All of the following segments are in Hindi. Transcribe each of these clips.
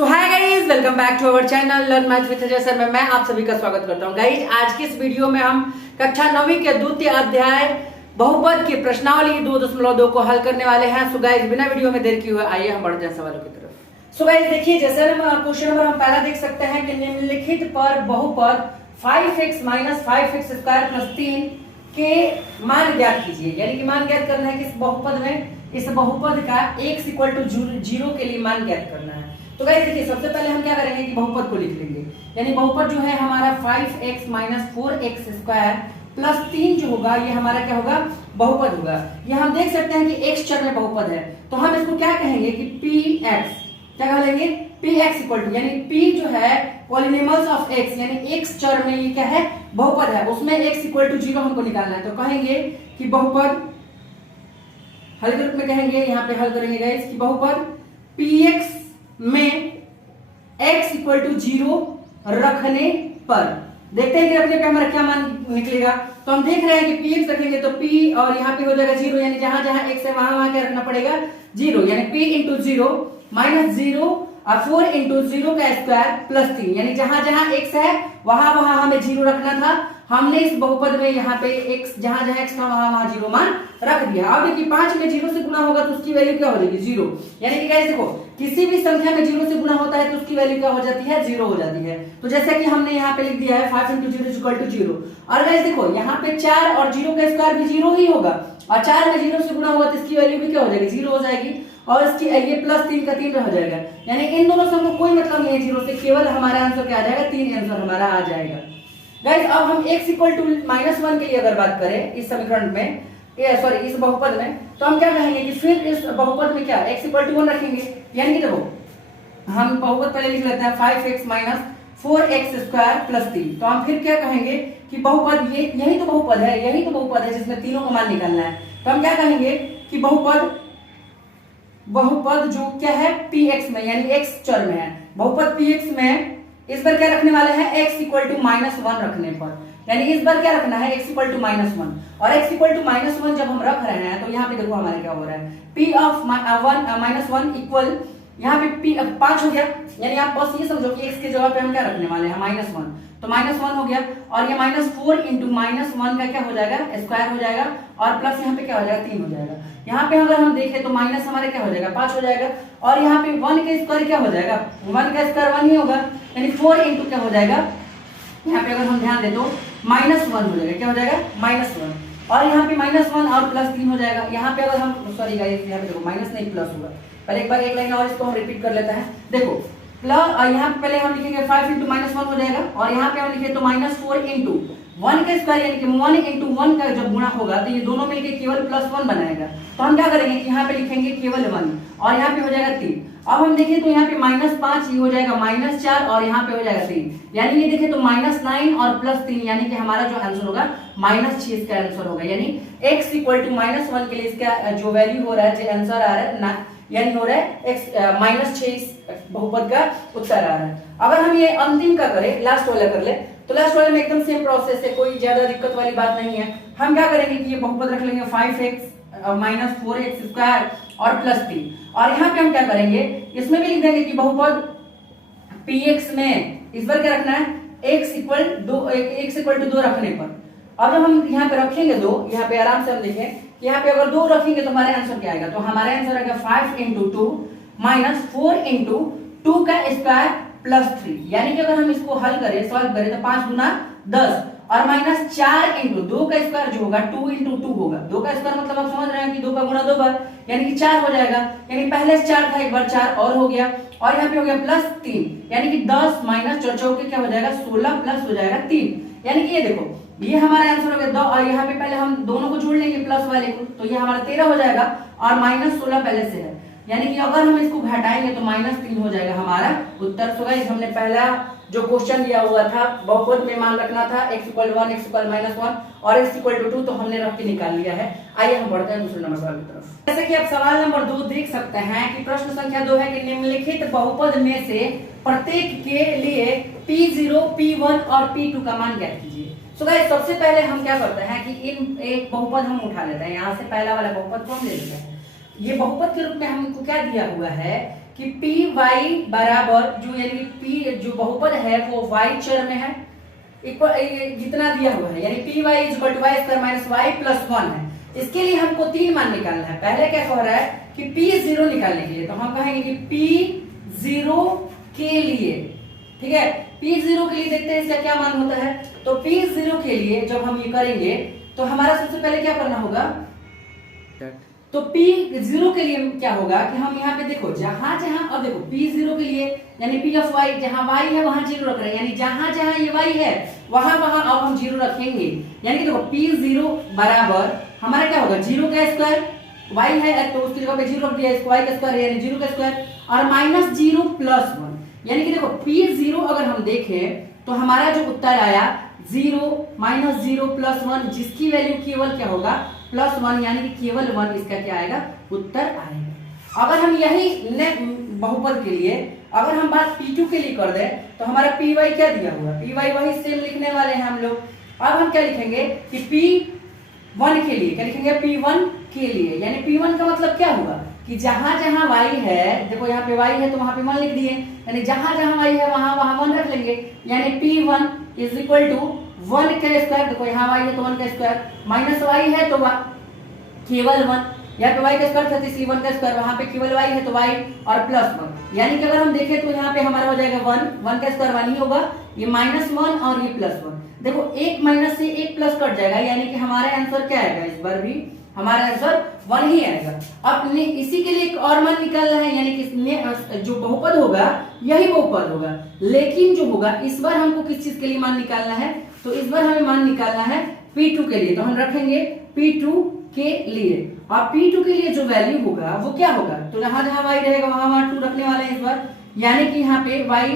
So hi guys, welcome back to our channel learn math with Ajay sir में मैं आप सभी का स्वागत करता हूं। गाइस, आज की इस वीडियो में हम कक्षा 9वीं के द्वितीय अध्याय बहुपद की प्रश्नावली 2.2 को हल करने वाले हैं। सो गाइस, बिना वीडियो में देर किए हुए आइए हम बढ़ते हैं सवालों की तरफ। सो गाइस, देखिए जैसे क्वेश्चन नंबर हम पहला देख सकते हैं कि निम्नलिखित पर बहुपद 5x - 5x² + 3 के मान ज्ञात कीजिए। यानी कि मान ज्ञात करना है कि इस बहुपद में, इस बहुपद का x = 0 के लिए मान ज्ञात करना है। तो गाइस देखिए, सबसे पहले हम क्या करेंगे कि बहुपद को लिख लेंगे। यानी बहुपद जो है हमारा 5x - 4x² + 3 जो होगा ये हमारा क्या होगा, बहुपद होगा। ये हम देख सकते हैं कि x चर में बहुपद है, तो हम इसको क्या कहेंगे कि px, क्या कहेंगे px = यानी p जो है पॉलिनोमियल्स ऑफ x, यानी x चर में ये क्या है, बहुपद है, उसमें x = 0 हमको निकालना है। तो कहेंगे कि बहुपद, हल के रूप में कहेंगे, यहाँ पे हल करेंगे गाइस कि बहुपद px में x = 0 रखने पर, देखते हैं कि रखने पे हमारा क्या मान निकलेगा। तो हम देख रहे हैं कि px रखेंगे तो p और यहाँ पे हो जाएगा 0, यानी जहां जहां x है वहां क्या रखना पड़ेगा, 0, यानी p × 0 - 0 और 4 × 0 का स्क्वायर + 3, यानी जहां जहां x है वहां वहां हमें 0 रखना था। हमने इस बहुपद में यहाँ पे x, जहां जहां x था वहां वहां 0 मान रख दिया। अब देखिए 5 में 0 से गुणा होगा तो उसकी वैल्यू क्या हो जाएगी, 0। यानी कि गाइस देखो, किसी भी संख्या में 0 से गुणा होता है तो उसकी वैल्यू क्या हो जाती है, 0 हो जाती है। तो जैसा कि हमने यहाँ पे लिख दिया है 5 × 0 = 0। और गाइस देखो, यहाँ पे 4 और 0 का स्क्वायर भी 0 ही होगा, और 4 में 0 से गुणा होगा तो इसकी वैल्यू भी क्या हो जाएगी, 0 हो जाएगी। और इसकी ये +3 का 3 रह जाएगा, यानी इन दोनों से हमको कोई मतलब नहीं है 0 से, केवल हमारा आंसर क्या आ जाएगा, 3 आंसर हमारा आ जाएगा। गाइस, अब हम x = -1 के लिए अगर बात करें इस समीकरण में, सॉरी इस बहुपद में, तो हम क्या कहेंगे कि फिर इस बहुपद में क्या x = 1 रखेंगे। यानी कि देखो, हम बहुपद पहले लिख लेते हैं 5x - 4x² + 3। तो हम फिर क्या कहेंगे कि बहुपद, ये यही तो बहुपद है, यही तो बहुपद है जिसमें तीनों को मान निकालना है। तो हम क्या कहेंगे कि बहुपद जो क्या है px में, यानी x चर में है, बहुपद px में इस बार क्या रखने वाले हैं, x = -1 रखने पर, यानी इस बार क्या रखना है, x = -1। और x = -1 जब हम रख रहे हैं तो यहाँ पे देखो हमारे क्या हो रहा है, p of -1 इक्वल, यहाँ पे p 5 हो गया। यानी आप बस ये समझो कि x के जगह पे हम क्या रखने वाले हैं, -1, तो -1 हो गया। और ये -4 × -1 का क्या हो जाएगा, स्क्वायर हो जाएगा, और प्लस यहाँ पे क्या हो जाएगा, 3 हो जाएगा। यहाँ पे अगर हम देखें तो माइनस हमारे क्या हो जाएगा, 5 हो जाएगा। और यहाँ पे 1 का स्क्वायर क्या हो जाएगा, 1 का स्क्वायर 1 ही होगा, यानी 4 × क्या हो जाएगा, यहाँ पे अगर हम ध्यान दे तो -1 हो जाएगा, क्या हो जाएगा, -1। और यहाँ पे -1 और +3 हो जाएगा। यहाँ पे अगर हम, सॉरी गाइस, यहाँ पे देखो माइनस नहीं प्लस होगा। पहले एक बार एक लाइन और इसको हम रिपीट कर लेते हैं। देखो प्लस, यहाँ पे पहले हम लिखेंगे 5 × -1 हो जाएगा, और यहाँ पे हम लिखे तो -4 × 1 का स्क्वायर, यानी कि 1 × 1 का जब गुणा होगा तो ये दोनों मिलके केवल +1 बनाएगा। तो हम क्या करेंगे कि यहाँ पे लिखेंगे केवल 1, और यहाँ पे हो जाएगा 3। अब हम देखें तो यहाँ पे -5 ये हो जाएगा -4, और यहाँ पे हो जाएगा 3, यानी ये देखें तो -9 और +3, यानी कि हमारा जो आंसर होगा -6 इसका आंसर होगा। यानी x = -1 के लिए इसका जो वैल्यू हो रहा है, जो आंसर आ रहा है ना, यानी हो रहा है x -6 बहुपद का उत्तर आ रहा है। अगर हम ये अंतिम का करें, लास्ट वाला कर ले, तो लास्ट वाले में एकदम सेम प्रोसेस है, कोई ज्यादा दिक्कत वाली बात नहीं है। हम क्या करेंगे कि ये बहुपद रख लेंगे 5x - 4x² और +3, और यहाँ पे हम क्या करेंगे, इसमें भी लिख देंगे कि बहुपद px में इस बार क्या रखना है, x = 2 रखने पर। अब जब हम यहाँ पे रखेंगे 2, यहाँ पे आराम से हम देखें, यहाँ पे अगर 2 रखेंगे तो हमारे आंसर क्या आएगा, तो हमारे आंसर आएगा 5 × 2 - 4 × 2 का स्क्वायर +3। यानी कि अगर हम इसको हल करें, सॉल्व करें, तो 5 × 10 और -4 × 2 का स्क्वायर जो होगा 2 × 2 होगा। 2 का स्क्वायर मतलब आप समझ रहे हैं कि 2 का गुणा 2 बार, यानी कि 4 हो जाएगा। यानी पहले से 4 था, एक बार 4 और हो गया, और यहाँ पे हो गया +3, यानी कि 10 - 4 चौके क्या हो जाएगा, 16 प्लस हो जाएगा 3। यानी कि ये देखो, ये हमारा आंसर हो गया 2, और यहाँ पे पहले हम दोनों को जोड़ लेंगे प्लस वाले को, तो ये हमारा 13 हो जाएगा, और -16 पहले से है, यानी कि अगर हम इसको घटाएंगे तो -3 हो जाएगा हमारा उत्तर। सो गाइस, हमने पहला जो क्वेश्चन दिया हुआ था बहुपद में मान रखना था x = 1, x = -1 और x = 2, तो हमने रख के निकाल लिया है। आइए हम बढ़ते हैं दूसरे नंबर सवाल की तरफ। जैसे कि आप सवाल नंबर 2 देख सकते हैं कि प्रश्न संख्या 2 है कि निम्नलिखित बहुपद में से प्रत्येक के लिए p0, p1 और p2 का मान ज्ञात कीजिए। सो गाइस, सबसे पहले हम क्या करते हैं कि इन एक बहुपद हम उठा लेते हैं, यहाँ से पहला वाला बहुपद को हम ले लेते हैं। ये बहुपद के रूप में हमको क्या दिया हुआ है कि पी वाई बराबर जो यानी पी जो बहुपद है वो वाई चर में है, इक्वल जितना दिया हुआ है, यानी P y is equal to y square minus y plus 1 है। इसके लिए हमको 3 मान निकालना है। पहले क्या कह रहा है कि पी जीरो निकालने के लिए, तो हम कहेंगे कि पी जीरो के लिए, ठीक है, पी जीरो के लिए देखते हैं इसका क्या मान होता है। तो पी जीरो के लिए जब हम ये करेंगे तो हमारा सबसे पहले क्या करना होगा, तो P जीरो के लिए क्या होगा कि हम यहाँ पे देखो जहां जहां, अब देखो P जीरो के लिए यानी P ऑफ y, जहां y है वहां जीरो रख रहे हैं, यानी जहां जहां ये y है वहां वहां अब हम जीरो रखेंगे। यानी कि देखो P जीरो बराबर हमारा क्या होगा, जीरो का स्क्वायर, y है तो उसकी जगह पे जीरो रख दिया, इसको y का स्क्वायर यानी जीरो का स्क्वायर और माइनस जीरो प्लस 1। यानी कि देखो P जीरो अगर हम देखें तो हमारा जो उत्तर आया जीरो माइनस जीरो प्लस 1, जिसकी वैल्यू केवल क्या होगा प्लस 1, यानी कि केवल 1 इसका क्या आएगा उत्तर आएगा। अगर हम यही बहुपद के लिए अगर हम बात P2 के लिए कर दें तो हमारा Py क्या दिया हुआ, Py वही सेम लिखने वाले हैं हम लोग। अब हम क्या लिखेंगे कि P1 के लिए क्या लिखेंगे, P1 के लिए, यानी P1 का मतलब क्या हुआ कि जहां जहां y है, देखो यहाँ पे y है तो वहां पे 1 लिख दिए, यानी जहां जहां y है वहां वहां 1 रख लेंगे, यानी P1 इज इक्वल टू 1 का स्क्वायर, देखो यहाँ y है तो 1 का स्क्वायर, माइनस y है तो केवल 1, यहाँ पे y का स्क्वायर था तो इसलिए 1 का स्क्वायर, वहां पे केवल y है तो y और प्लस 1। यानी कि अगर हम देखें तो यहाँ पे हमारा हो जाएगा 1 का स्क्वायर 1 ही होगा, ये माइनस 1 और ये प्लस 1। देखो एक माइनस से एक प्लस कट जाएगा, यानी कि हमारा आंसर क्या आएगा, इस बार भी हमारा आंसर 1 ही आएगा। अब इसी के लिए एक और मान निकालना है, यानी कि जो बहुपद होगा यही बहुपद होगा, लेकिन जो होगा इस बार हमको किस चीज के लिए मान निकालना है, तो इस बार हमें मान निकालना है P2 के लिए। तो हम रखेंगे P2 के लिए, और P2 के लिए जो वैल्यू होगा वो क्या होगा, तो जहां जहां y रहेगा वहां वहां 2 रखने वाले हैं इस बार, यानी कि यहाँ पे y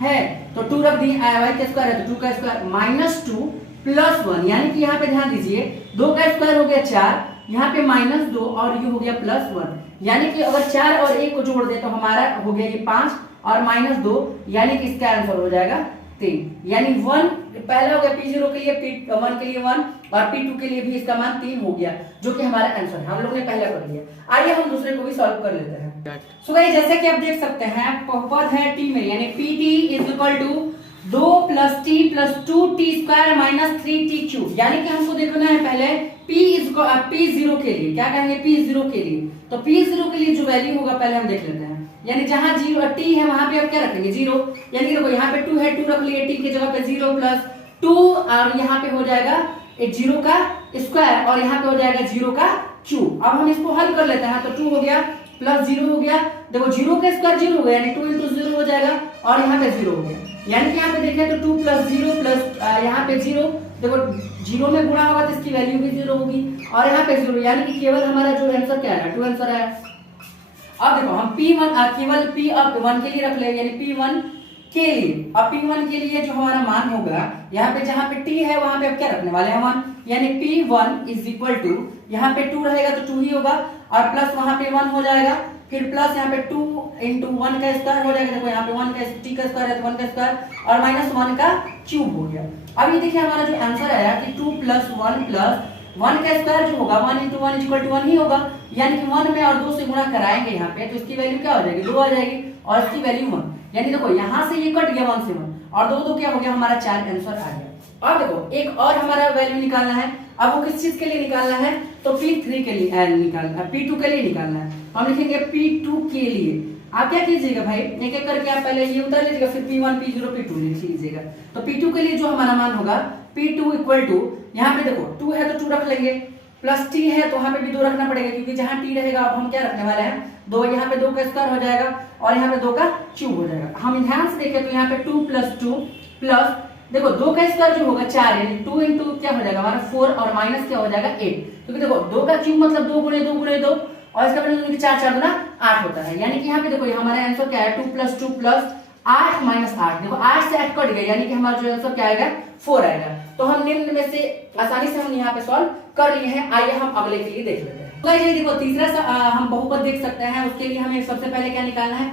है तो 2 रख दिए, y का स्क्वायर है तो 2 का स्क्वायर माइनस 2 प्लस 1, यानी कि यहाँ पे ध्यान दीजिए 2 का स्क्वायर हो गया 4, यहाँ पे माइनस 2 और ये हो गया प्लस 1, यानी कि अगर 4 और 1 को जोड़ दे तो हमारा हो गया ये 5 और माइनस 2, यानी कि इसका आंसर हो जाएगा 3। यानी 1 पहला हो गया P0 के लिए, P1 के लिए 1 और P2 के लिए भी इसका मान 3 हो गया, जो कि हमारा आंसर है, हम लोग ने पहला कर लिया। आइए हम दूसरे को भी सॉल्व कर लेते हैं। सो गाइस जैसे कि आप देख सकते हैं बहुपद है T में, यानी PT is equal to 2 plus T plus 2T square minus 3T cube, यानी कि हमको देखना है पहले P0 के लिए, क्या कहेंगे P0 के लिए, तो P0 के लिए जो वैल्यू होगा पहले हम देख लेते हैं, यानी जहां जीरो T है वहां पे आप क्या रखेंगे 0, यानी कि देखो यहाँ पे 2 है 2 रख लिए, T की जगह पे 0 प्लस 2 और यहाँ पे हो जाएगा 0 का स्क्वायर और यहाँ पे हो जाएगा 0 का क्यूब। अब हम इसको हल कर लेते हैं, तो 2 हो गया प्लस 0 हो गया, देखो 0 का स्क्वायर 0 हो गया, यानी 2 into 0 हो जाएगा और यहाँ पे 0 हो गया, यानी कि यहाँ पे देखें तो 2 प्लस 0 प्लस यहाँ पे 0, देखो 0 में गुणा होगा तो इसकी वैल्यू भी 0 होगी और यहाँ पे 0, यानी कि केवल हमारा जो आंसर क्या है 2 आंसर है। अब देखो हम P1 केवल P1 के लिए रख ले, यानी P1 के लिए, अब P1 के लिए जो हमारा मान होगा यहाँ पे जहाँ पे T है वहां पे अब क्या रखने वाले हैं मान, यानी P1 इज इक्वल टू यहाँ पे 2 रहेगा तो 2 ही होगा और प्लस वहां पे 1 हो जाएगा, फिर प्लस यहाँ पे 2 into 1 का स्क्वायर हो जाएगा, देखो यहाँ पे 1 का T का स्क्वायर है तो 1 का स्क्वायर और माइनस 1 का क्यूब हो गया। अब ये देखिए हमारा जो आंसर आया कि 2 प्लस 1 प्लस 1 का स्क्वायर जो होगा 1 into 1 इक्वल टू 1 ही होगा, यानी कि 1 में और 2 से गुणा कराएंगे यहाँ पे तो इसकी वैल्यू क्या हो जाएगी 2 आ जाएगी और इसकी वैल्यू 1, यानी देखो यहाँ से ये कट गया 1 से 1 और 2 क्या हो गया हमारा 4 आंसर आ गया। अब देखो एक और हमारा वैल्यू निकालना है, अब वो किस चीज के लिए निकालना है, तो P3 के लिए निकालना है, P2 के लिए निकालना है, हम लिखेंगे P2 के लिए। आप क्या कीजिएगा भाई एक एक करके आप पहले ये उतार लीजिएगा, फिर P1 P0 P2 लिख लीजिएगा। तो P2 के लिए जो हमारा मान होगा P2 इक्वल टू, यहाँ पे देखो 2 है तो 2 रख लेंगे, प्लस T है तो वहां पे भी 2 रखना पड़ेगा क्योंकि जहां T रहेगा अब हम क्या रखने वाले हैं 2, यहाँ पे 2 का स्क्वायर हो जाएगा और यहाँ पे 2 का क्यूब हो जाएगा। हम ध्यान से देखें तो यहाँ पे 2 प्लस 2 प्लस देखो 2 का स्क्वायर जो होगा 4, यानी 2 into क्या हो जाएगा हमारा 4 और माइनस क्या हो जाएगा 8, क्योंकि देखो 2 का क्यूब मतलब 2 गुणे 2 गुणे 2 और इसका मतलब 4 4 गुना 8 होता है, यानी कि यहाँ पे देखो हमारा आंसर क्या है 2 प्लस 2 प्लस 8 माइनस 8, देखो 8 से 8 कट गया, यानी कि हमारा जो आंसर क्या आएगा 4 आएगा। तो हम निम्न में से आसानी से हम यहाँ पे सॉल्व कर लिए हैं। आइए हम अगले के लिए देख लेते हैं। तो ये देखो तीसरा हम बहुपद देख सकते हैं, उसके लिए हमें सबसे पहले क्या निकालना है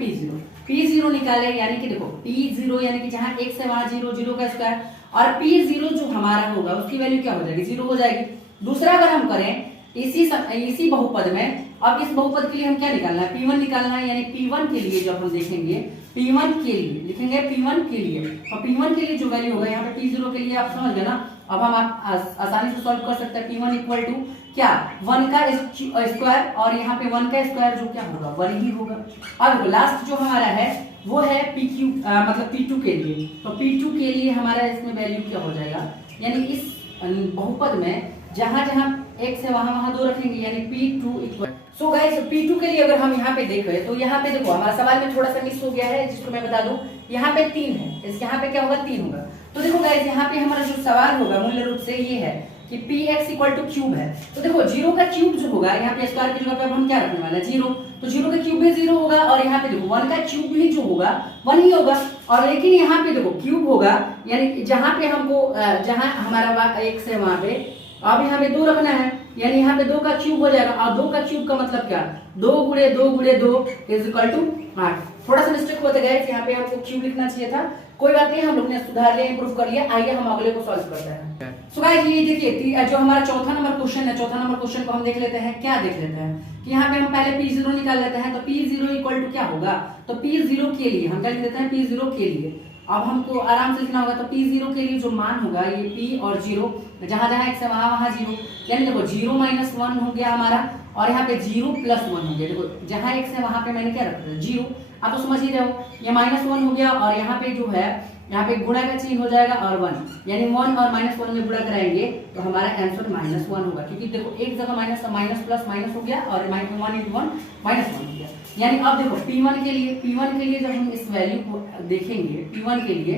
P0 निकाले, यानी कि देखो P0 यानी कि जहां x है वहां 0 0 का स्क्वायर और P0 जो हमारा होगा उसकी वैल्यू क्या हो जाएगी 0 हो जाएगी। दूसरा अगर हम करें इसी बहुपद में अब इस बहुपद के लिए हम क्या निकालना है, P1 निकालना है। यानी P1 के लिए जब हम देखेंगे, P1 के लिए लिखेंगे, P1 के लिए, और P1 के लिए जो वैल्यू होगा यहाँ पे P0 के लिए आप समझ गए ना। अब हम आप आसानी से सॉल्व कर सकते हैं। P1 इक्वल टू क्या, 1 का स्क्वायर, और यहाँ पे 1 का स्क्वायर जो क्या होगा, 1 ही होगा। अब लास्ट जो हमारा है वो है PQ मतलब P2 के लिए। तो P2 के लिए हमारा इसमें वैल्यू क्या हो जाएगा, यानी इस बहुपद में जहां जहां x है वहां वहां 2 रखेंगे, यानी P2 equal. So guys P2 के लिए अगर हम यहाँ पे देखें तो यहाँ पे देखो हमारा सवाल में थोड़ा सा मिस हो गया है, जिसको मैं बता दूं। यहाँ पे 3 है, इस यहाँ पे क्या होगा, 3 होगा। तो देखो गाइस यहाँ पे हमारा जो सवाल होगा मूल रूप से ये है कि px इक्वल टू क्यूब है। तो देखो 0 का क्यूब जो होगा, यहाँ पे स्क्वायर की जगह पे अब हम क्या रखने वाला है, 0। तो 0 का क्यूब भी 0 होगा, और यहाँ पे देखो 1 का क्यूब भी जो होगा 1 ही होगा। और लेकिन यहाँ पे देखो क्यूब होगा, यानी जहाँ पे हमको जहाँ हमारा x है वहां पे अब यहाँ पे 2 रखना है, यानी यहाँ पे 2 का क्यूब हो जाएगा। और 2 का क्यूब का मतलब क्या, 2 गुणे 2 गुणे 2 इज इक्वल टू 8। थोड़ा सा मिस्टेक होता गया, यहाँ पे हमको क्यूब लिखना चाहिए था, कोई बात नहीं, हम लोग ने सुधार लिया, इंप्रूव कर लिया। आइए हम अगले को सॉल्व करते हैं। सो गाइस ये देखिए जो हमारा चौथा नंबर क्वेश्चन है, चौथा नंबर क्वेश्चन को हम देख लेते हैं। क्या देख लेते हैं कि यहाँ पे हम पहले P0 निकाल लेते हैं। तो P0 इक्वल टू क्या होगा, तो P0 के लिए हम क्या लिख देते हैं, P0 के लिए अब हमको आराम से लिखना होगा। तो P0 के लिए जो मान होगा ये P और 0, जहां जहां x है वहां वहां 0, यानी देखो 0 माइनस 1 हो गया हमारा, और यहाँ पे 0 प्लस 1 हो गया। देखो जहां x है वहां पे मैंने क्या रखा है, 0। आप तो समझ ही रहे हो, ये माइनस 1 हो गया, और यहाँ पे जो है यहाँ पे गुणा का चिन्ह हो जाएगा और 1, यानी 1 और माइनस 1 में गुणा कराएंगे तो हमारा आंसर माइनस 1 होगा, क्योंकि देखो एक जगह माइनस प्लस माइनस हो गया, और 1 into 1 माइनस 1 हो गया। यानी अब देखो P1 के लिए जब हम इस वैल्यू को देखेंगे, P1 के लिए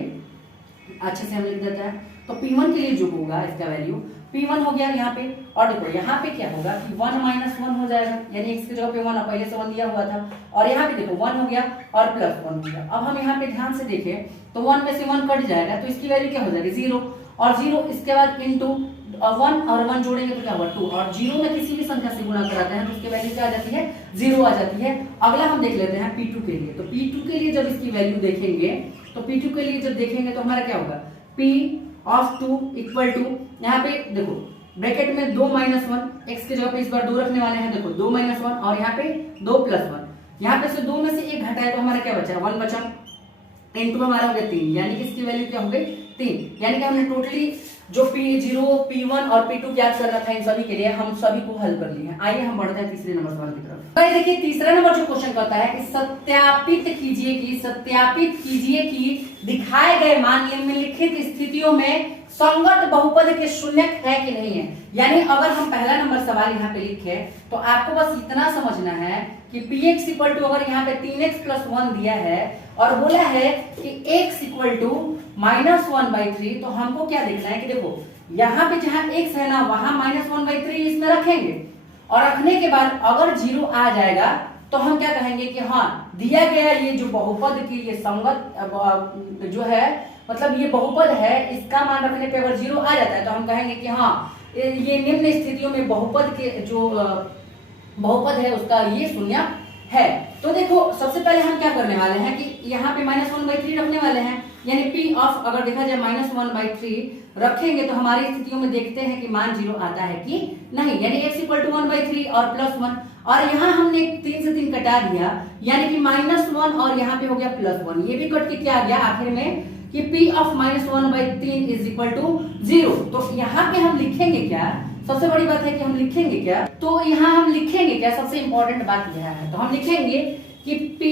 अच्छे से हम लिख देते हैं। तो P1 के लिए जो होगा इसका वैल्यू P1 हो गया यहाँ पे, और देखो यहाँ पे क्या होगा कि 1 माइनस 1 हो जाएगा, यानी x की जगह पे 1 पहले से 1 दिया हुआ था, और यहाँ पे देखो 1 हो गया और प्लस 1 हो गया। अब हम यहाँ पे ध्यान से देखें तो 1 में से 1 कट जाएगा, तो इसकी वैल्यू क्या हो जाएगी, 0, और 0 इसके बाद इंटू 1 और 1 जोड़ेंगे तो क्या होगा 2, और 0 में किसी भी संख्या से गुणा कराते हैं तो उसकी वैल्यू क्या आ जाती है, 0 आ जाती है। अगला हम देख लेते हैं P2 के लिए। तो P2 के लिए जब इसकी वैल्यू देखेंगे, तो P2 के लिए जब देखेंगे तो हमारा क्या होगा, P ऑफ 2 इक्वल टू, यहाँ पे देखो ब्रैकेट में 2 माइनस 1, x की जगह पे इस बार 2 रखने वाले हैं। देखो 2 माइनस 1 और यहाँ पे 2 प्लस 1, यहाँ पे से 2 में से 1 घटाए तो हमारा क्या बचा, 1 बचा, इनटू हमारा हो गया 3, यानी कि इसकी वैल्यू क्या हो गई 3। यानी कि हमने टोटली जो P0, P1 और P2 ज्ञात करना था इन सभी के लिए हम सभी को हल कर लिए हैं। आइए हम बढ़ते हैं तीसरे नंबर सवाल की तरफ। तो देखिए तीसरा नंबर जो क्वेश्चन कहता है कि सत्यापित कीजिए कि दिखाए गए मान निम्नलिखित स्थितियों में संगत बहुपद के शून्यक है कि नहीं है। यानी अगर हम पहला नंबर सवाल यहाँ पे लिखे तो आपको बस इतना समझना है कि px इक्वल टू, अगर यहाँ पे 3x प्लस 1 दिया है और बोला है कि x इक्वल टू -1/3, तो हमको क्या देखना है कि देखो यहाँ पे जहां x है ना वहां -1/3 इसमें रखेंगे, और रखने के बाद अगर 0 आ जाएगा तो हम क्या कहेंगे कि हाँ दिया गया ये जो बहुपद की ये संगत जो है, मतलब ये बहुपद है, इसका मान रखने पे अगर 0 आ जाता है तो हम कहेंगे कि हाँ ये निम्न स्थितियों में बहुपद के जो बहुपद है उसका ये शून्य है। तो देखो सबसे पहले हम क्या करने वाले हैं कि यहाँ पे -1/3 रखने वाले हैं, यानी P ऑफ अगर देखा जाए -1/3 रखेंगे तो हमारी स्थितियों में देखते हैं कि मान 0 आता है कि नहीं, यानी x इक्वल टू 1/3 और प्लस 1, और यहाँ हमने 3 से 3 कटा दिया, यानी कि -1 और यहाँ पे हो गया +1, ये भी कट के क्या आ गया आखिर में कि P of -1/3 is equal to 0। तो यहाँ पे हम लिखेंगे क्या, सबसे बड़ी बात है कि हम लिखेंगे क्या, तो यहाँ हम लिखेंगे क्या, सबसे इंपॉर्टेंट बात यह है, तो हम लिखेंगे कि P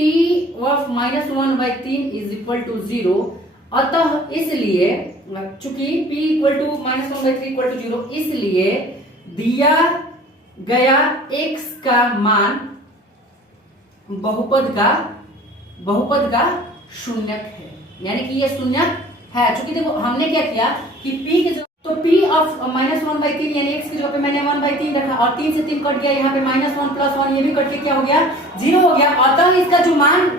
of -1/3 is equal to 0। अतः इसलिए चूंकि P equal to -1/3 equal to 0, इसलिए दिया गया x का मान बहुपद का शून्यक है, यानी कि ये शून्यक है। चूंकि देखो हमने क्या किया कि P के तो P ऑफ -1/3 यानी x की जगह पे मैंने 1/3 रखा, और 3 से 3 कट गया, यहाँ पे -1 प्लस 1 ये भी कट के क्या हो गया 0 हो गया। अतः इसका जो मान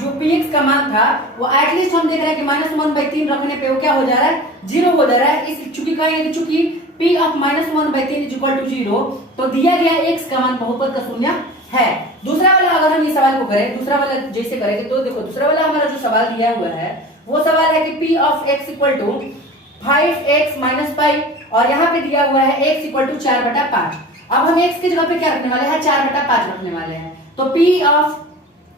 जो px का मान था वो एटलीस्ट हम देख रहे हैं कि -1/3 रखने पे वो क्या हो जा रहा है 0 हो जा रहा है। इस चूंकि कहेंगे चूंकि P of -1/3 is equal to 0, तो दिया गया x का मान बहुपद का शून्य है। दूसरा वाला अगर हम इस सवाल को करें, दूसरा वाला जैसे करेंगे तो देखो दूसरा वाला हमारा जो सवाल दिया हुआ है वो सवाल है कि P of x equal to 5x - 5, और यहाँ पे दिया हुआ है x इक्वल टू 4/5। अब हम x की जगह पे क्या रखने वाले हैं, 4/5 रखने वाले हैं। तो p ऑफ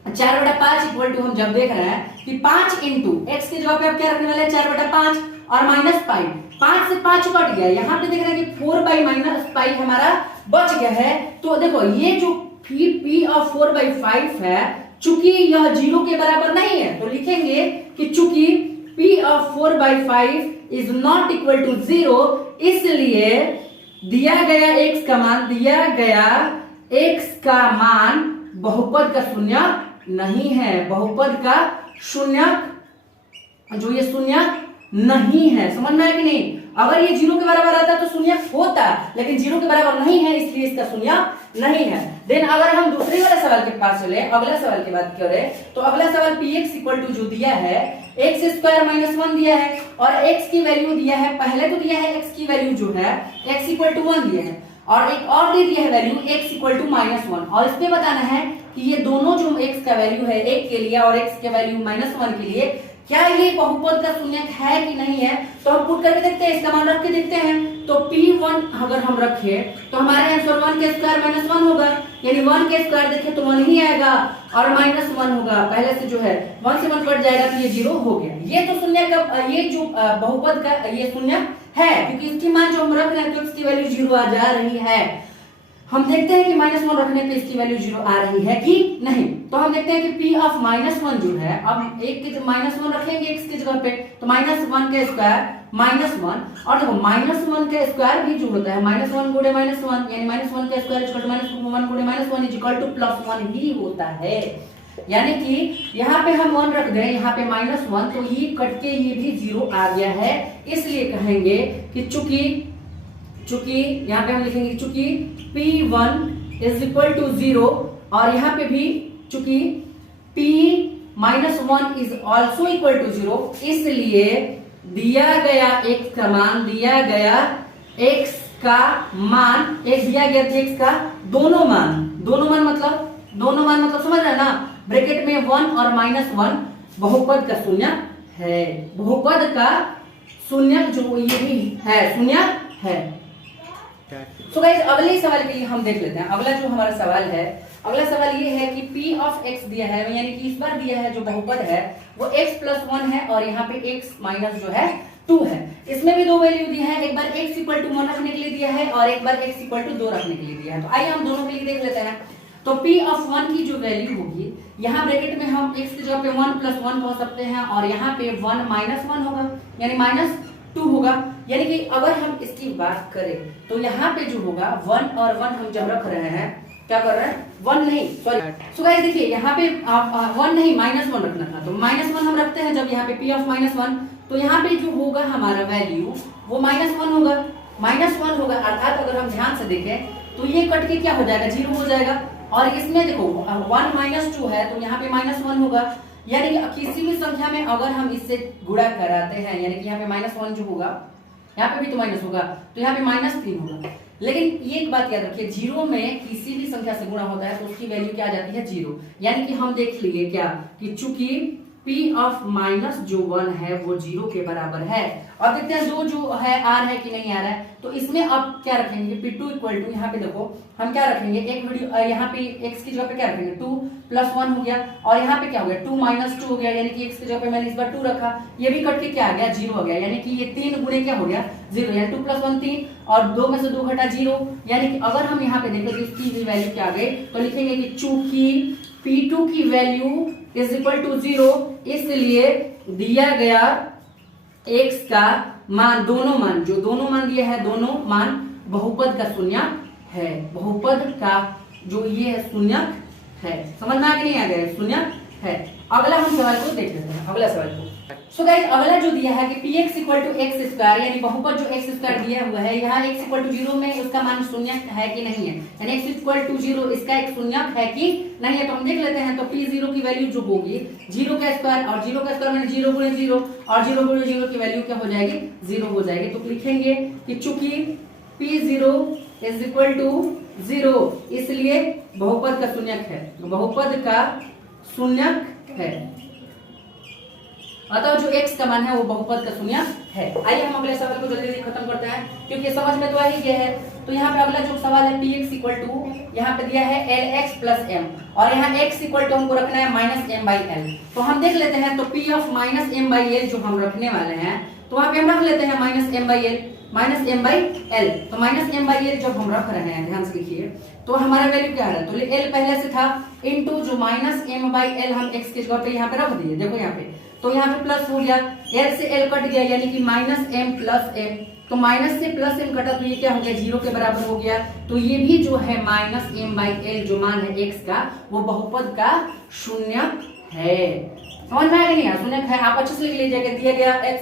4/5 इक्वल टू हम जब देख रहे हैं कि 5 इंटू x की जगह पे आप क्या रखने वाले हैं, 4/5 और माइनस पाई, 5 से 5 कट गया, यहाँ पे देख रहे हैं कि 4/-पाई हमारा बच गया है। तो देखो ये जो p ऑफ 4/5 है, चूंकि यह 0 के बराबर नहीं है तो लिखेंगे कि चूंकि p of 4/5 is not equal to 0, इसलिए दिया गया x का मान बहुपद का शून्यक नहीं है, बहुपद का शून्यक जो ये शून्यक नहीं है। समझ में आया कि नहीं? अगर ये 0 के बराबर आता तो शून्यक होता, लेकिन 0 के बराबर नहीं है इसलिए इसका शून्यक नहीं है। देन अगर हम दूसरे वाले सवाल के पास चले, अगला सवाल की बात करें तो अगला सवाल px इक्वल टू जो दिया है x² - 1 दिया है और x की वैल्यू दिया है, पहले तो दिया है x की वैल्यू जो है x इक्वल टू 1 दिया है और एक और दे दिया है वैल्यू x इक्वल टू -1 और इस पे बताना है कि ये दोनों जो x का वैल्यू है 1 के लिए और x के वैल्यू -1 के लिए क्या ये बहुपद का शून्यक है कि नहीं है। तो हम पुट करके देखते हैं, इसका मान रख के देखते हैं। तो p1 अगर हम रखे तो हमारे आंसर 1 के स्क्वायर -1 होगा, यानी 1 के स्क्वायर देखें तो 1 ही आएगा और -1 होगा, पहले से जो है 1 से 1 कट जाएगा तो ये 0 हो गया। ये तो शून्यक का ये जो बहुपद का ये शून्यक है क्योंकि इसकी मान जो हम रख रहे हैं तो इसकी वैल्यू 0 आ जा रही है। हम देखते हैं कि -1 रखने पे इसकी वैल्यू 0 आ रही है कि नहीं। तो हम देखते हैं कि p ऑफ -1 जो है, अब एक के -1 रखेंगे x की जगह पे तो -1 के स्क्वायर -1 और देखो -1 के स्क्वायर भी जो होता है -1 गुणे -1 यानी -1 के स्क्वायर इक्वल टू -1 गुणे -1 इज इक्वल टू +1 ही होता है। यानी कि यहाँ पे हम 1 रख दें, यहाँ पे -1 तो ये कट के ये भी 0 आ गया है। इसलिए कहेंगे कि चूंकि यहाँ पे हम लिखेंगे चूंकि p1 इज इक्वल टू 0 और यहाँ पे भी चूंकि p -1 is also equal to 0, इसलिए दिया गया x का मान एक दिया गया x का दोनों मान मतलब समझ रहे हैं ना, ब्रैकेट में 1 और -1 बहुपद का शून्यक है, बहुपद का शून्यक जो ये भी है शून्यक है। सो गाइस अगले सवाल के लिए हम देख लेते हैं। अगला जो हमारा सवाल है, अगला सवाल ये है कि p ऑफ x दिया है, यानी कि इस बार दिया है जो बहुपद है वो x + 1 है और यहाँ पे x माइनस जो है 2 है। इसमें भी दो वैल्यू दी है, एक बार x इक्वल टू 1 रखने के लिए दिया है और एक बार x इक्वल टू 2 रखने के लिए दिया है। तो आइए हम दोनों के लिए देख लेते हैं। तो p ऑफ 1 की जो वैल्यू होगी, यहाँ ब्रैकेट में हम x की जगह पे 1 + 1 कह सकते हैं और यहाँ पे 1 - 1 होगा यानी -2 होगा। यानी कि अगर हम इसकी बात करें तो यहाँ पे जो होगा 1 और 1 हम जब रख रहे हैं, क्या कर रहे हैं 1 नहीं सॉरी सो गाइस देखिए यहाँ पे 1 नहीं -1 रखना था, तो -1 हम रखते हैं जब यहाँ पे p ऑफ -1, तो यहाँ पे जो होगा हमारा वैल्यू वो -1 होगा अर्थात अगर हम ध्यान से देखें तो ये कट के क्या हो जाएगा 0 हो जाएगा और इसमें देखो 1 - 2 है तो यहाँ पे -1 होगा। यानी कि किसी भी संख्या में अगर हम इससे गुणा कराते हैं यानी कि यहाँ पे -1 जो होगा यहाँ पे भी तो माइनस होगा तो यहाँ पे -3 होगा। लेकिन ये एक बात याद रखिए, 0 में किसी भी संख्या से गुणा होता है तो उसकी वैल्यू क्या आ जाती है 0। यानी कि हम देख लिए क्या कि चूंकि p ऑफ -1 है वो 0 के बराबर है। और देखते हैं जो है r है कि नहीं आ रहा है, तो इसमें अब क्या रखेंगे p2 इक्वल टू, यहाँ पे देखो हम क्या रखेंगे एक वैल्यू यहाँ पे x की जगह पे क्या रखेंगे 2 + 1 हो गया और यहाँ पे क्या हो गया 2 - 2 हो गया, यानी कि x की जगह पे मैंने इस बार 2 रखा, ये भी कट के क्या आ गया 0 हो गया। यानी कि ये 3 गुणे क्या हो गया 0, यानी 2 + 1 3 और 2 में से 2 घटा 0। यानी कि अगर हम यहाँ पे देखें तो इसकी भी वैल्यू क्या आ गई, तो लिखेंगे कि चूंकि p2 की वैल्यू इज इक्वल टू 0, इसलिए दिया गया x का मान दोनों मान दिया है दोनों मान बहुपद का शून्यक है, बहुपद का जो ये है शून्यक है। समझ में आ गया नहीं आ गया, शून्यक है। अगला हम सवाल को देख लेते हैं, अगला सवाल को। सो गाइस अगला जो दिया है कि px इक्वल टू x² यानी बहुपद जो x² दिया हुआ है, यहाँ x इक्वल टू 0 में उसका मान शून्यक है कि नहीं है, यानी x इक्वल टू 0 इसका एक शून्यक है कि नहीं है। तो हम देख लेते हैं। तो p0 की वैल्यू जो होगी 0 का स्क्वायर और 0 का स्क्वायर मैंने 0 गुणे 0 और 0 गुणे 0 की वैल्यू क्या हो जाएगी 0 हो जाएगी। तो लिखेंगे कि चूंकि p0 इज इक्वल टू 0 इसलिए बहुपद का शून्यक है, बहुपद का शून्यक है, अतः जो x का मान है वो बहुपद का शून्यक है। आइए हम अगले सवाल को जल्दी जल्दी खत्म करते हैं क्योंकि समझ में तो आ ही गया है। तो यहाँ पे अगला जो सवाल है px इक्वल टू यहाँ पे दिया है lx प्लस m और यहाँ x इक्वल टू हमको रखना है माइनस m बाई एल। तो हम देख लेते हैं, तो p of minus m by L जो हम रखने वाले हैं तो वहाँ पे हम रख लेते हैं minus m by L, minus m by L. तो माइनस m बाई एल जब हम रख रहे हैं, ध्यान से लिखिए, तो हमारा वैल्यू क्या है, तो l पहले से था इनटू जो माइनस m बाई एल हम x की जगह पे यहाँ पे रख दिए, देखो यहाँ पे, तो यहाँ पे प्लस हो गया, l से l कट गया यानी कि माइनस m प्लस m, तो माइनस से प्लस m कटा तो ये क्या हो गया, जीरो के बराबर हो गया। तो ये भी जो है माइनस m बाई एल जो मान है x का वो बहुपद का शून्यक है। समझ में आया नहीं, शून्यक है। आप अच्छे से लिख लीजिएगा, दिया गया x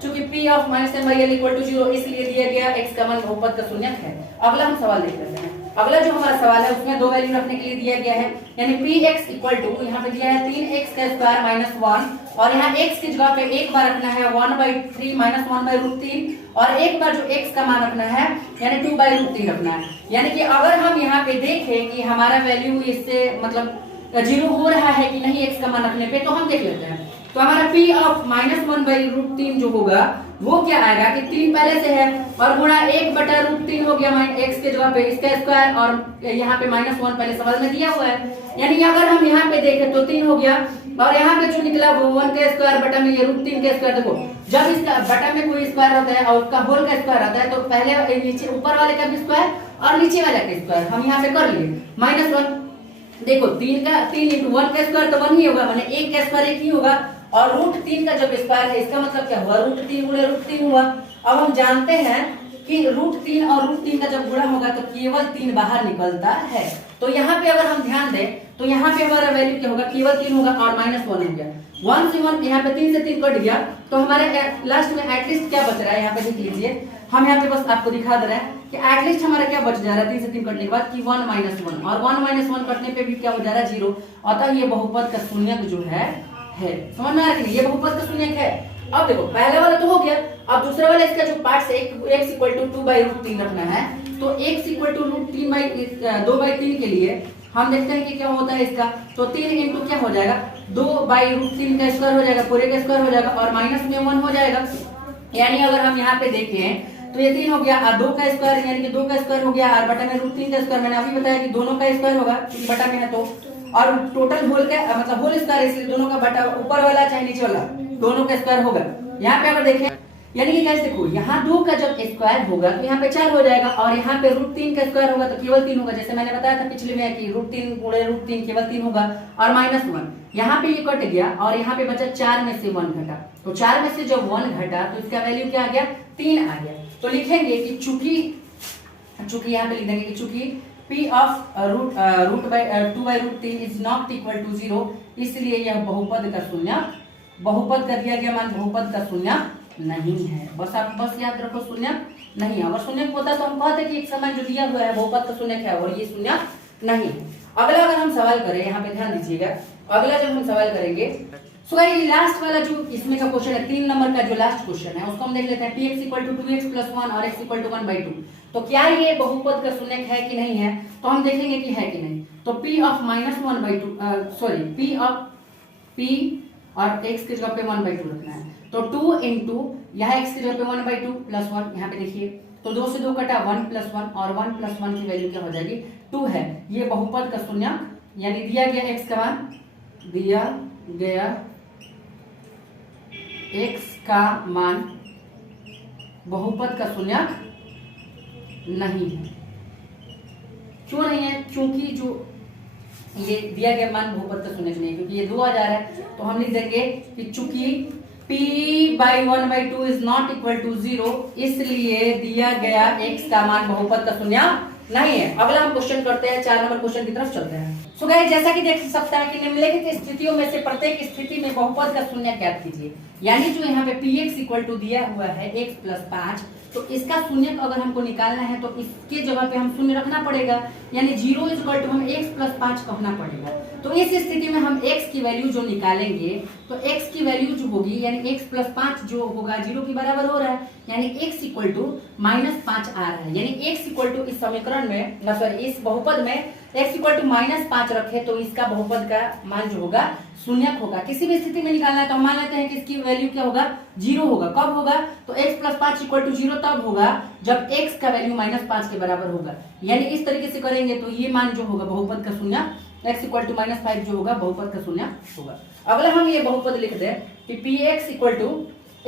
चूंकि p of minus m by l equal to 0 इसलिए दिया गया x का मान बहुपद का शून्यक है। अगला हम सवाल देख लेते हैं। अगला जो हमारा सवाल है उसमें दो वैल्यू रखने के लिए दिया गया है, यानी px इक्वल टू यहाँ पे दिया है 3x का स्क्वायर माइनस 1 और यहाँ x की जगह पे एक बार रखना है 1/3 माइनस 1/√3 और एक बार जो x का मान रखना है यानी 2/√3 रखना है। यानी कि अगर हम यहाँ पे देखें कि हमारा वैल्यू इससे मतलब 0 हो रहा है कि नहीं x का मान रखने पे, तो हम देख लेते हैं। तो हमारा p ऑफ माइनस 1/√3 जो होगा वो क्या आएगा कि 3 पहले से है और गुणा 1/√3 हो गया x के जगह पे इसका स्क्वायर और यहाँ पे माइनस 1 पहले सवाल में दिया हुआ है, यानी कि अगर हम यहाँ पे देखें तो 3 हो गया और यहाँ पे जो निकला वो 1 का स्क्वायर बटा में ये √3 का स्क्वायर। देखो जब इसका बटा में कोई स्क्वायर होता है और उसका होल का स्क्वायर आता है तो पहले नीचे ऊपर वाले का भी स्क्वायर और नीचे वाले का स्क्वायर हम यहाँ पे कर लिए माइनस 1। देखो 3 इंटू 1 का स्क्वायर तो 1 ही होगा, माने 1 का स्क्वायर 1 ही होगा और √3 का जब स्क्वायर है इसका मतलब क्या हुआ, √3 गुणे √3 हुआ। अब हम जानते हैं कि √3 और √3 का जब गुणा होगा तो केवल 3 बाहर निकलता है। तो यहाँ पे अगर हम ध्यान दें तो यहाँ पे हमारा वैल्यू क्या होगा, केवल 3 होगा और माइनस 1 हो गया, 1 से 1 यहाँ पे 3 से 3 कट गया। तो हमारे लास्ट में एटलीस्ट क्या बच रहा है, यहाँ पे देख लीजिए, हम यहाँ पे बस आपको दिखा दे रहे हैं कि एटलीस्ट हमारा क्या बच जा रहा है 3 से 3 कटने के बाद कि 1 माइनस 1 और 1 माइनस 1 कटने पे भी क्या हो जा रहा है 0। अतः ये बहुपद का शून्यक जो है समझ में आ रहा है, ये बहुपद का शून्यक है। अब देखो पहले वाला तो हो गया, अब दूसरा वाला इसका जो पार्ट है x इक्वल टू 2/√3 रखना है। तो x इक्वल टू √2/3 के लिए हम देखते हैं कि क्या होता है इसका, तो 3 इंटू क्या हो जाएगा 2/√3 का स्क्वायर हो जाएगा, पूरे का स्क्वायर हो जाएगा और माइनस में 1 हो जाएगा। यानी अगर हम यहाँ पे देखें तो ये 3 हो गया और 2 का स्क्वायर यानी कि 2 का स्क्वायर हो गया और बटा में √3 का स्क्वायर, मैंने अभी बताया कि दोनों का स्क्वायर होगा क्योंकि बटा में है तो, और टोटल होल का मतलब होल स्क्वायर इसलिए दोनों का बटा ऊपर वाला चाहे नीचे वाला दोनों का स्क्वायर होगा। यहाँ पे अगर देखें यानी कि कैसे देखो यहाँ 2 का जब स्क्वायर होगा तो यहाँ पे 4 हो जाएगा और यहाँ पे √3 का स्क्वायर होगा तो केवल 3 होगा, जैसे मैंने बताया था पिछले में कि √3 गुणे √3 केवल 3 होगा और माइनस 1 यहाँ पे ये कट गया और यहाँ पे बचा 4 में से 1 घटा, तो 4 में से जब 1 घटा तो इसका वैल्यू क्या आ गया 3 आ गया। तो लिखेंगे कि चूंकि यहाँ पे लिख देंगे कि चूंकि p of √2/√3 is not equal to 0 इसलिए यह बहुपद का शून्यक, बहुपद का दिया गया मान बहुपद का शून्यक नहीं है। बस आप बस याद रखो शून्यक नहीं है, अगर शून्यक होता तो हम कहते कि एक समय जो दिया हुआ है बहुपद का शून्यक है और ये शून्यक नहीं। अगला अगर हम सवाल करें, यहाँ पे ध्यान दीजिएगा, अगला जब हम सवाल करेंगे सो ये लास्ट वाला जो इसमें का क्वेश्चन है 3 नंबर का जो लास्ट क्वेश्चन है उसको हम देख लेते हैं। px equal to 2x plus 1 और x इक्वल टू 1/2, तो क्या ये बहुपद का शून्यक है कि नहीं है, तो हम देखेंगे कि है कि नहीं। तो p of minus 1/2 sorry p of p और x की जगह पे 1/2 रखना है। तो 2 इंटू यहाँ x की जगह पे 1/2 प्लस 1, यहाँ पे देखिए तो 2 से 2 कटा 1 प्लस 1 और 1 प्लस 1 की वैल्यू क्या हो जाएगी 2 है। ये बहुपद का शून्यक यानी दिया गया x का मान, दिया गया x का मान बहुपद का शून्यक नहीं है। क्यों नहीं है, क्योंकि जो ये दिया गया मान बहुपद का शून्यक नहीं है क्योंकि ये 2 आ जा रहा है। तो हम लिख देंगे कि चूंकि p/1/2 is not equal to 0 इसलिए दिया गया x का मान बहुपद का शून्यक नहीं है। अगला हम क्वेश्चन करते हैं, 4 नंबर क्वेश्चन की तरफ चलते हैं। सो गाइस जैसा कि देख सकते हैं कि निम्नलिखित स्थितियों में से प्रत्येक स्थिति में बहुपद का शून्यक ज्ञात कीजिए। यानी जो यहाँ पे px इक्वल टू दिया हुआ है x प्लस 5, तो इसका शून्यक अगर हमको निकालना है तो इसके जगह पे हम शून्य रखना पड़ेगा, यानी 0 इक्वल टू हम x प्लस 5 कहना पड़ेगा। तो इस स्थिति में हम x की वैल्यू जो निकालेंगे तो x की वैल्यू जो होगी यानी x प्लस 5 जो होगा 0 के बराबर हो रहा है, यानी x इक्वल टू -5 आ रहा है। यानी x इक्वल टू इस समीकरण में सॉरी इस बहुपद में x इक्वल टू -5 रखे तो इसका बहुपद का मान जो होगा शून्यक होगा। किसी भी स्थिति में निकालना है तो हम मान लेते हैं कि इसकी वैल्यू क्या होगा, 0 होगा। कब होगा, तो x + 5 = 0 तब होगा जब x का वैल्यू -5 के बराबर होगा। यानी इस तरीके से करेंगे तो ये मान जो होगा बहुपद का शून्यक, x इक्वल टू -5 जो होगा बहुपद का शून्यक होगा। अगला हम ये बहुपद लिख दें कि px इक्वल टू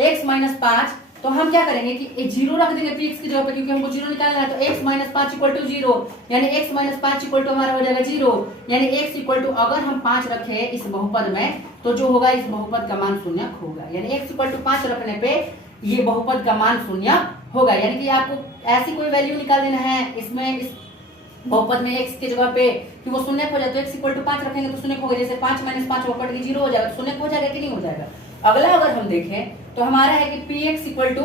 x - 5, तो हम क्या करेंगे कि 0 रख देंगे px की जगह पे, क्योंकि हमको 0 निकालना है। तो x - 5 = 0, यानी x - 5 = हमारा हो जाएगा 0, यानी x इक्वल टू अगर हम 5 रखे इस बहुपद में तो जो होगा इस बहुपद का मान शून्यक होगा। यानी x इक्वल टू 5 रखने पे ये बहुपद का मान शून्यक होगा। यानी कि आपको ऐसी कोई वैल्यू निकाल देना है इसमें, इस बहुपद में x की जगह पे कि वो शून्यक हो जाए। तो x इक्वल टू 5 रखेंगे तो शून्यक होगा, जैसे 5 - 5 कट के 0 हो जाएगा, तो शून्यक हो जाएगा कि नहीं हो जाएगा। अगला अगर हम देखें तो हमारा है कि px इक्वल टू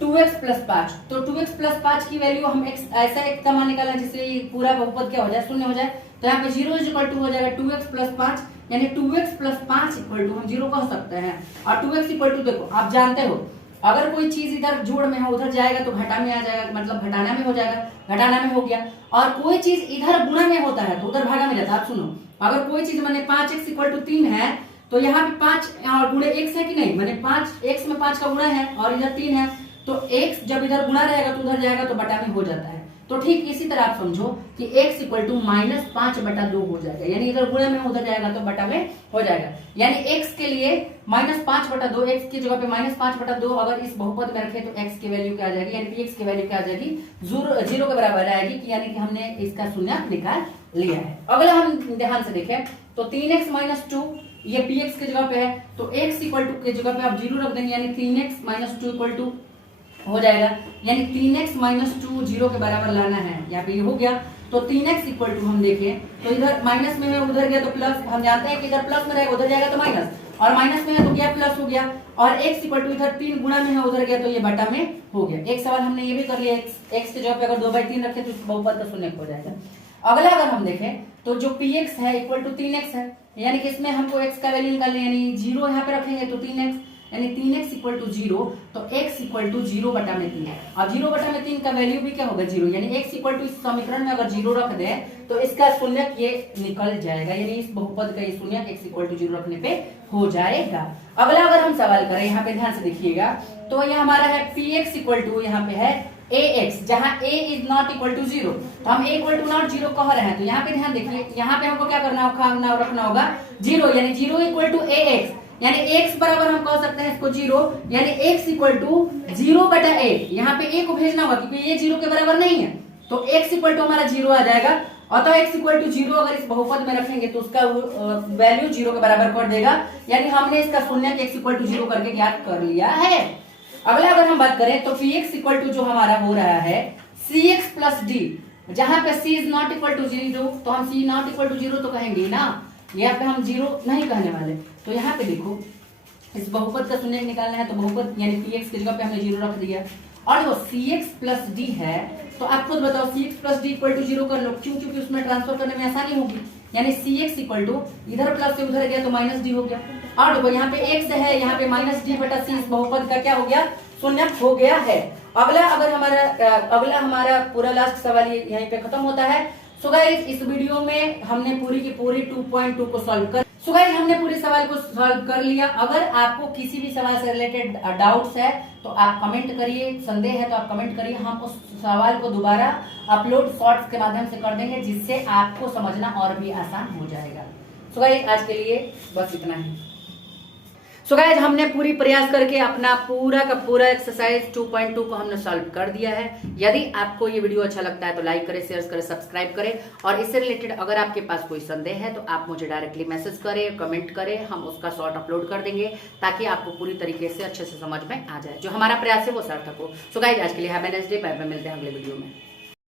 2x + 5, तो 2x + 5 की वैल्यू हम x ऐसा एक का मान निकालना जिससे ये पूरा बहुपद क्या हो जाए, शून्य हो जाए। तो यहाँ पे 0 इक्वल टू हो जाएगा 2x + 5, यानी 2x + 5 इक्वल टू हम 0 कह सकते हैं। और 2x इक्वल टू देखो आप जानते हो अगर कोई चीज इधर जोड़ में है उधर जाएगा तो घटा में आ जाएगा, मतलब घटाना में हो जाएगा, घटाना में हो गया। और कोई चीज इधर गुणा में होता है तो उधर भागा में जाता है। आप सुनो, अगर कोई चीज माने 5x = 3 है तो यहाँ पे 5 और गुणे x है कि नहीं, माने 5x में 5 का गुणा है और इधर 3 है, तो x जब इधर गुणा रहेगा तो उधर जाएगा तो बटा में हो जाता है। तो ठीक इसी तरह आप समझो कि x इक्वल टू -5/2 हो जाएगा, यानी इधर गुणा में उधर जाएगा तो बटा में हो जाएगा। यानी x के लिए -5/2, x की जगह पे -5/2 अगर इस बहुपद में रखे तो x की वैल्यू क्या आ जाएगी, यानी px की वैल्यू क्या आ जाएगी, 0 के बराबर आएगी, कि यानी कि हमने इसका शून्यक निकाल लिया है। अगला हम ध्यान से देखें तो 3x - 2 ये px की जगह पे है, तो x इक्वल टू की जगह पे आप 0 रख देंगे, यानी 3x - 2 इक्वल टू हो जाएगा। यानी 3x - 2 0 के बराबर लाना है, यहाँ पे ये हो गया। तो 3x इक्वल टू हम देखें तो इधर माइनस में है उधर गया तो प्लस, हम जानते हैं कि इधर प्लस में रहेगा उधर जाएगा तो माइनस, और माइनस में है तो क्या प्लस हो गया। और x इक्वल टू इधर 3 गुणा में है उधर गया तो ये बटा में हो गया। एक सवाल हमने ये भी कर लिया, x की जगह पे अगर 2/3 रखे तो इस बहुपद का शून्यक हो जाएगा। अगला अगर हम देखें तो जो px है इक्वल टू 3x है, यानी कि इसमें हमको x का वैल्यू निकालना है, यानी 0 यहाँ पे रखेंगे तो 3x, यानी 3x इक्वल टू 0, तो x इक्वल टू 0/3 है। अब 0/3 का वैल्यू भी क्या होगा 0, यानी x इक्वल टू इस समीकरण में अगर 0 रख दे तो इसका शून्यक ये निकल जाएगा, यानी इस बहुपद का ये शून्यक x इक्वल टू 0 रखने पे हो जाएगा। अगला अगर हम सवाल करें, यहाँ पे ध्यान से देखिएगा, तो ये हमारा है px इक्वल टू यहाँ पे है ax, जहां a is not equal to 0, तो हम a इक्वल टू नॉट 0 कह रहे हैं। तो यहाँ पे ध्यान देखिए, यहाँ पे हमको क्या करना होगा, रखना होगा 0, यानी 0 इक्वल टू ax, यानी x बराबर हम कह सकते हैं इसको 0, यानी x इक्वल टू 0/a। यहाँ पे a को भेजना होगा क्योंकि ये 0 के बराबर नहीं है, तो x इक्वल टू हमारा 0 आ जाएगा। अतः x इक्वल टू 0 अगर इस बहुपद में रखेंगे तो उसका वैल्यू 0 के बराबर कर देगा, यानी हमने इसका शून्यक x इक्वल टू 0 करके ज्ञात कर लिया है। अगला अगर हम बात करें तो px इक्वल टू जो हमारा हो रहा है cx + d, जहां पे c is not equal to 0, तो हम c नॉट इक्वल टू 0 तो कहेंगे ना, यहाँ पे हम 0 नहीं कहने वाले। तो यहाँ पे देखो इस बहुपद का शून्यक निकालना है तो बहुपद यानी px की जगह पे हमने 0 रख दिया, और वो cx + d है, तो आप खुद बताओ cx + d इक्वल टू 0 कर लो, क्यों, क्योंकि उसमें ट्रांसफर करने में आसानी होगी। यानी cx इक्वल टू इधर प्लस से उधर गया तो -d हो गया, और देखो यहाँ पे x है, यहाँ पे -d/c इस बहुपद का क्या हो गया, शून्यक हो गया है। अगला हमारा पूरा लास्ट सवाल यहीं पे खत्म होता है। सो गाइस इस वीडियो में हमने पूरी की पूरी 2.2 को सॉल्व कर, सो गाइस हमने पूरे सवाल को सॉल्व कर लिया। अगर आपको किसी भी सवाल से रिलेटेड डाउट्स है तो आप कमेंट करिए, संदेह है तो आप कमेंट करिए, हम उस सवाल को दोबारा अपलोड शॉर्ट्स के माध्यम से कर देंगे, जिससे आपको समझना और भी आसान हो जाएगा। सो गाइस आज के लिए बस इतना ही। सो गाइस हमने पूरी प्रयास करके अपना पूरा का पूरा एक्सरसाइज 2.2 को हमने सॉल्व कर दिया है। यदि आपको ये वीडियो अच्छा लगता है तो लाइक करें, शेयर करें, सब्सक्राइब करें, और इससे रिलेटेड अगर आपके पास कोई संदेह है तो आप मुझे डायरेक्टली मैसेज करें, कमेंट करें, हम उसका शॉर्ट अपलोड कर देंगे ताकि आपको पूरी तरीके से अच्छे से समझ में आ जाए, जो हमारा प्रयास है वो सार्थक हो। सो गाइस आज के लिए have a nice day, bye bye, मिलते हैं अगले वीडियो में।